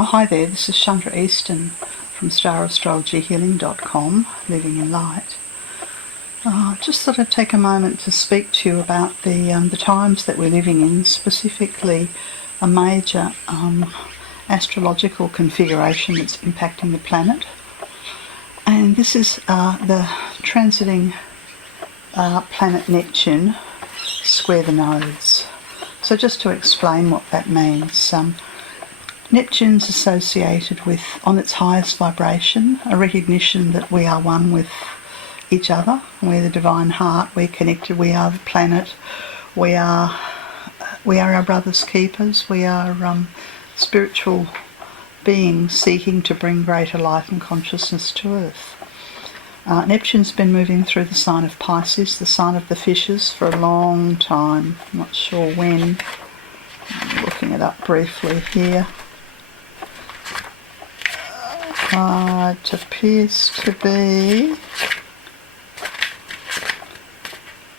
Oh, hi there, this is Chandra Easton from StarAstrologyHealing.com, Living in Light. Just thought I'd take a moment to speak to you about the times that we're living in, specifically a major astrological configuration that's impacting the planet. And this is the transiting planet Neptune square the nodes. So just to explain what that means, Neptune's associated with, on its highest vibration, a recognition that we are one with each other. We're the divine heart, we're connected, we are the planet, we are our brother's keepers, we are spiritual beings seeking to bring greater light and consciousness to Earth. Neptune's been moving through the sign of Pisces, the sign of the fishes, for a long time. I'm not sure when. I'm looking it up briefly here. It appears to be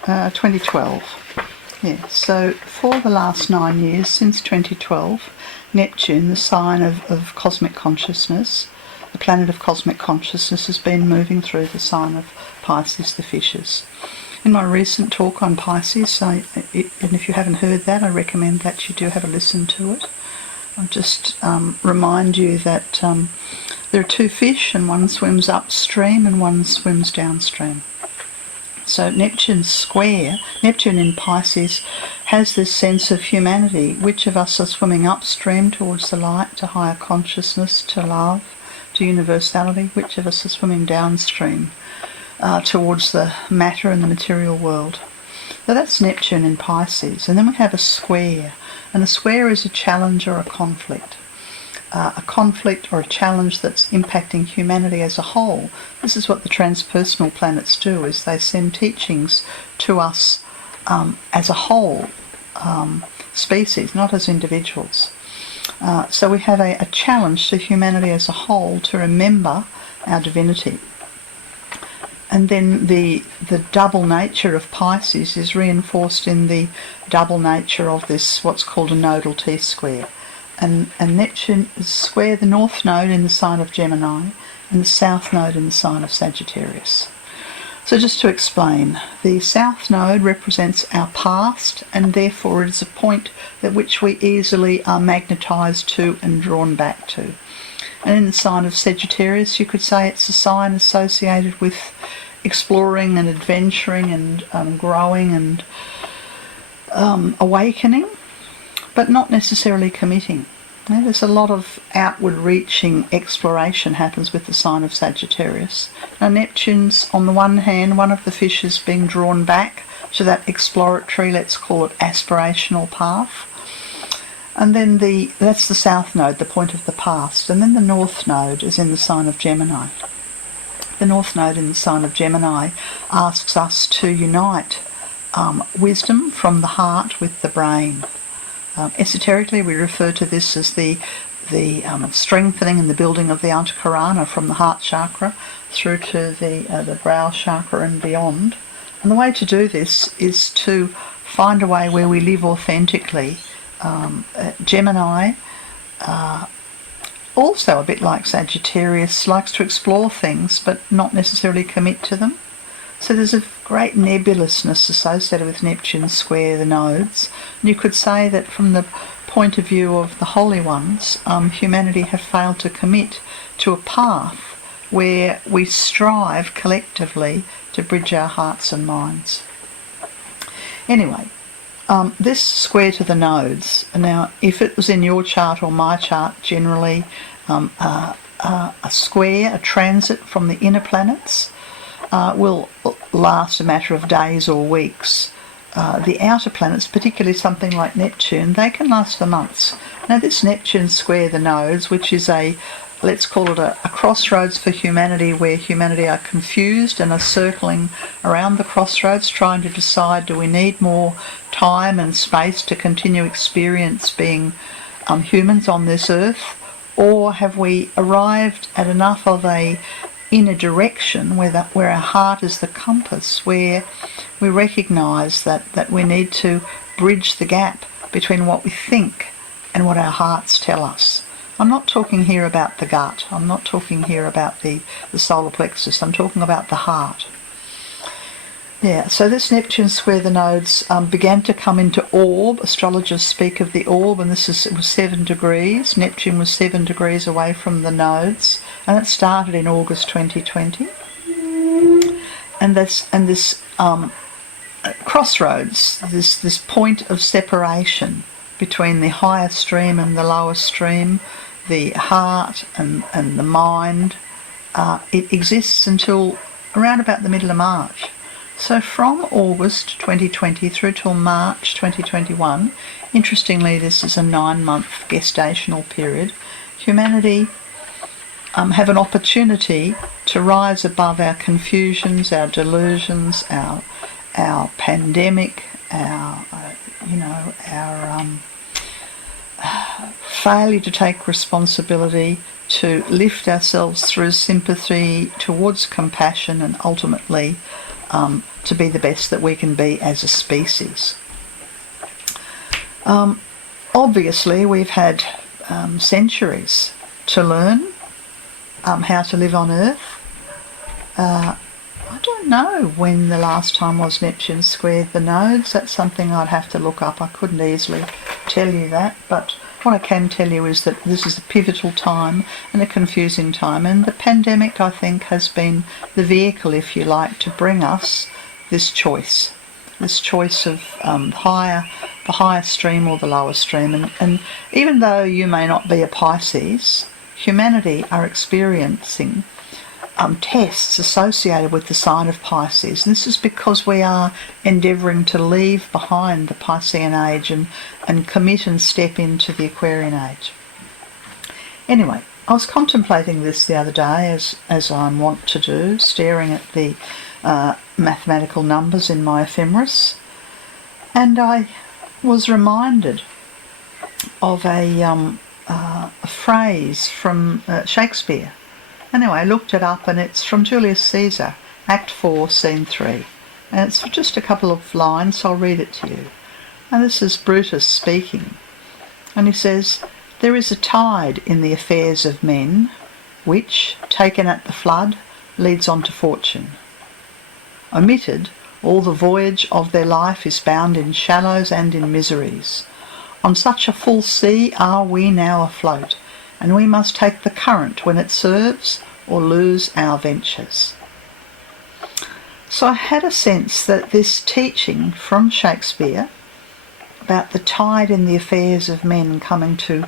2012. Yeah, so for the last 9 years, since 2012, Neptune, the sign of cosmic consciousness, the planet of cosmic consciousness, has been moving through the sign of Pisces, the fishes. In my recent talk on Pisces, and if you haven't heard that, I recommend that you do have a listen to it. I'll just remind you that there are two fish, and one swims upstream and one swims downstream. So Neptune in Pisces, has this sense of humanity. Which of us are swimming upstream towards the light, to higher consciousness, to love, to universality? Which of us are swimming downstream towards the matter and the material world? So that's Neptune in Pisces. And then we have a square. And a square is a challenge or a conflict. A conflict or a challenge that's impacting humanity as a whole. This is what the transpersonal planets do, is they send teachings to us as a whole species, not as individuals. So we have a challenge to humanity as a whole to remember our divinity. And then the double nature of Pisces is reinforced in the double nature of this, what's called a nodal T-square. And Neptune is square the north node in the sign of Gemini and the south node in the sign of Sagittarius. So just to explain, the south node represents our past, and therefore it is a point at which we easily are magnetised to and drawn back to. And in the sign of Sagittarius, you could say it's a sign associated with exploring and adventuring and growing and awakening, but not necessarily committing. Now, there's a lot of outward reaching exploration happens with the sign of Sagittarius. Now Neptune's, on the one hand, one of the fishes being drawn back to that exploratory, let's call it aspirational path. And then that's the south node, the point of the past. And then the north node is in the sign of Gemini. The north node in the sign of Gemini asks us to unite wisdom from the heart with the brain. Esoterically, we refer to this as the strengthening and the building of the Antakarana from the heart chakra through to the brow chakra and beyond. And the way to do this is to find a way where we live authentically. Gemini, also a bit like Sagittarius, likes to explore things but not necessarily commit to them. So there's a great nebulousness associated with Neptune square the nodes. And you could say that from the point of view of the holy ones, humanity have failed to commit to a path where we strive collectively to bridge our hearts and minds. Anyway, this square to the nodes, now if it was in your chart or my chart, generally a square, a transit from the inner planets, will last a matter of days or weeks. The outer planets, particularly something like Neptune, they can last for months. Now this Neptune square the nodes, which is let's call it a crossroads for humanity, where humanity are confused and are circling around the crossroads, trying to decide, do we need more time and space to continue experience being humans on this earth, or have we arrived at enough of a inner direction where our heart is the compass, where we recognise that we need to bridge the gap between what we think and what our hearts tell us. I'm not talking here about the gut. I'm not talking here about the solar plexus. I'm talking about the heart. Yeah, so this Neptune square the nodes began to come into orb. Astrologers speak of the orb, and it was 7 degrees. Neptune was 7 degrees away from the nodes, and it started in August 2020. And this crossroads, this point of separation between the higher stream and the lower stream, the heart and the mind, it exists until around about the middle of March. So from August 2020 through till March 2021, interestingly this is a 9-month gestational period, humanity have an opportunity to rise above our confusions, our delusions, our pandemic, our failure to take responsibility, to lift ourselves through sympathy towards compassion, and ultimately to be the best that we can be as a species. Obviously, we've had centuries to learn how to live on Earth. I don't know when the last time was Neptune squared the nodes. That's something I'd have to look up. I couldn't easily tell you that, but what I can tell you is that this is a pivotal time and a confusing time, and the pandemic, I think, has been the vehicle, if you like, to bring us this choice of the higher stream or the lower stream. And even though you may not be a Pisces, humanity are experiencing tests associated with the sign of Pisces. And this is because we are endeavouring to leave behind the Piscean age and commit and step into the Aquarian age. Anyway, I was contemplating this the other day, as I'm wont to do, staring at the mathematical numbers in my ephemeris, and I was reminded of a phrase from Shakespeare. Anyway, I looked it up, and it's from Julius Caesar, Act 4, Scene 3. And it's just a couple of lines, so I'll read it to you. And this is Brutus speaking. And he says, "There is a tide in the affairs of men, which, taken at the flood, leads on to fortune. Omitted, all the voyage of their life is bound in shallows and in miseries. On such a full sea are we now afloat, and we must take the current when it serves, or lose our ventures." So I had a sense that this teaching from Shakespeare about the tide in the affairs of men coming to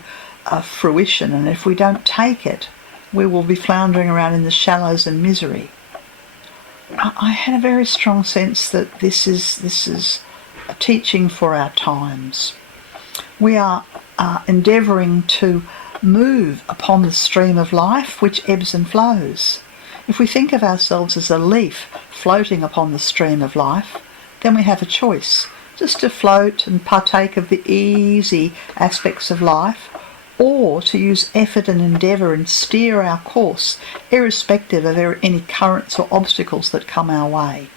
fruition, and if we don't take it, we will be floundering around in the shallows and misery. I had a very strong sense that this is a teaching for our times. We are endeavouring to move upon the stream of life which ebbs and flows. If we think of ourselves as a leaf floating upon the stream of life, then we have a choice, just to float and partake of the easy aspects of life, or to use effort and endeavour and steer our course irrespective of any currents or obstacles that come our way.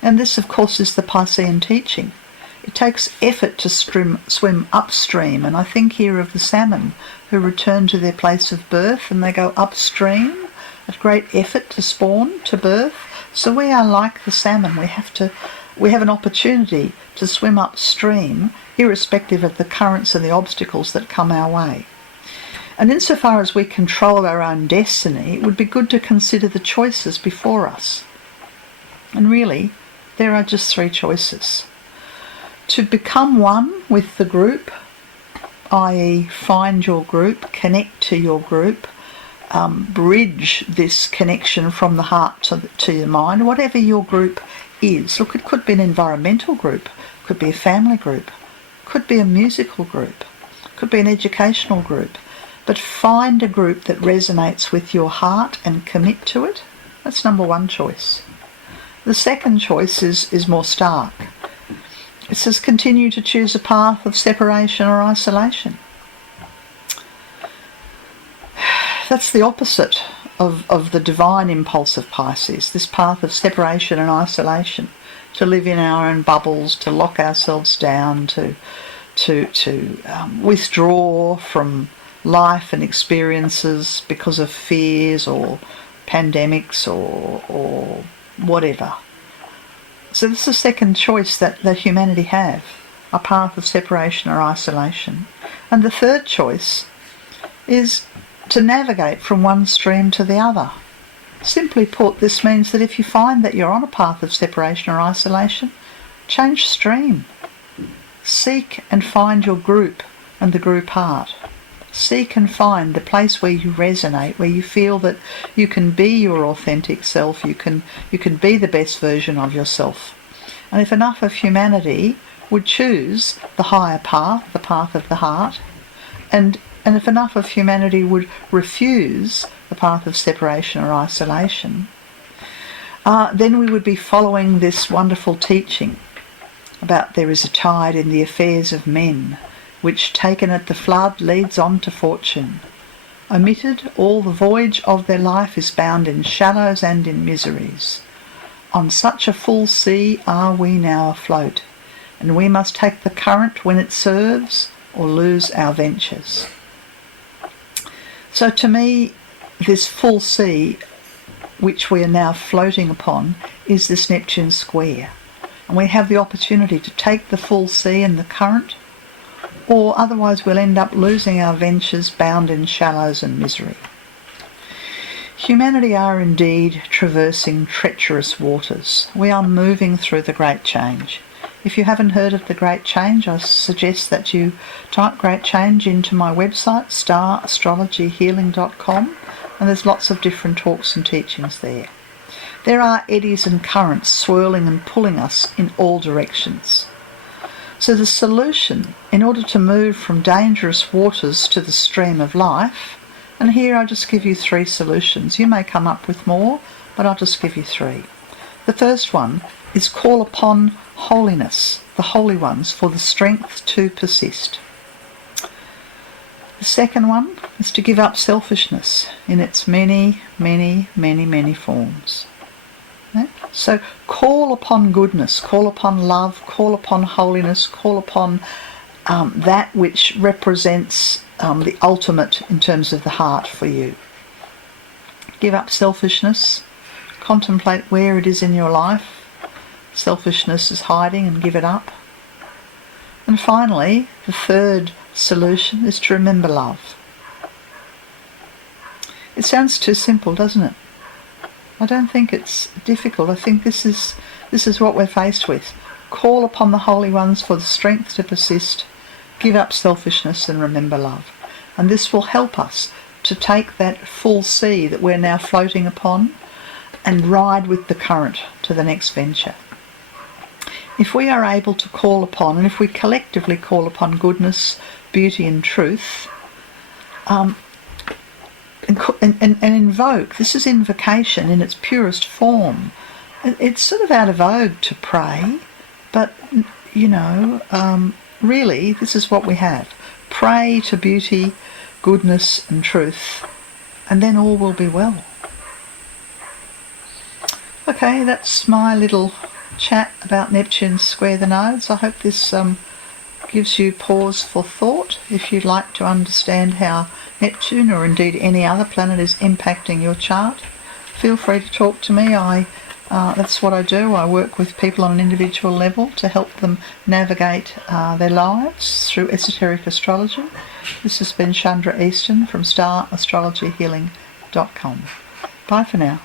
And this, of course, is the Piscean teaching. It takes effort to swim upstream, and I think here of the salmon who return to their place of birth, and they go upstream at great effort to spawn, to birth. So we are like the salmon. We have an opportunity to swim upstream irrespective of the currents and the obstacles that come our way. And insofar as we control our own destiny, it would be good to consider the choices before us. And really, there are just 3 choices. To become one with the group, i.e. find your group, connect to your group, bridge this connection from the heart to your mind, whatever your group is. Look, it could be an environmental group, could be a family group, could be a musical group, could be an educational group, but find a group that resonates with your heart and commit to it. That's number 1 choice. The second choice is more stark. It says continue to choose a path of separation or isolation. That's the opposite of the divine impulse of Pisces, this path of separation and isolation, to live in our own bubbles, to lock ourselves down, to withdraw from life and experiences because of fears or pandemics or whatever. So this is the second choice that humanity have, a path of separation or isolation. And the third choice is to navigate from one stream to the other. Simply put, this means that if you find that you're on a path of separation or isolation, change stream. Seek and find your group and the group heart. Seek and find the place where you resonate, where you feel that you can be your authentic self, you can be the best version of yourself. And if enough of humanity would choose the higher path, the path of the heart, and if enough of humanity would refuse the path of separation or isolation, then we would be following this wonderful teaching about there is a tide in the affairs of men, which taken at the flood leads on to fortune. Omitted, all the voyage of their life is bound in shallows and in miseries. On such a full sea are we now afloat, and we must take the current when it serves, or lose our ventures. So to me, this full sea, which we are now floating upon, is this Neptune square. And we have the opportunity to take the full sea and the current, or otherwise we'll end up losing our ventures bound in shallows and misery. Humanity are indeed traversing treacherous waters. We are moving through the Great Change. If you haven't heard of the Great Change, I suggest that you type Great Change into my website, starastrologyhealing.com, and there's lots of different talks and teachings there. There are eddies and currents swirling and pulling us in all directions. So the solution, in order to move from dangerous waters to the stream of life, and here I just give you 3 solutions. You may come up with more, but I'll just give you 3. The first one is call upon holiness, the holy ones, for the strength to persist. The second one is to give up selfishness in its many, many, many, many forms. Okay? So call upon goodness, call upon love, call upon holiness, call upon that which represents the ultimate in terms of the heart for you. Give up selfishness, contemplate where it is in your life selfishness is hiding, and give it up. And finally, the third solution is to remember love. It sounds too simple, doesn't it? I don't think it's difficult. I think this is what we're faced with. Call upon the holy ones for the strength to persist, give up selfishness and remember love. And this will help us to take that full sea that we're now floating upon and ride with the current to the next venture. If we are able to call upon, and if we collectively call upon goodness, beauty and truth, and invoke, this is invocation in its purest form. It's sort of out of vogue to pray, but, really this is what we have. Pray to beauty, goodness and truth, and then all will be well. Okay, that's my little chat about Neptune square the nodes. I hope this gives you pause for thought. If you'd like to understand how Neptune or indeed any other planet is impacting your chart, feel free to talk to me. That's what I do. I work with people on an individual level to help them navigate their lives through esoteric astrology. This has been Chandra Easton from starastrologyhealing.com. Bye for now.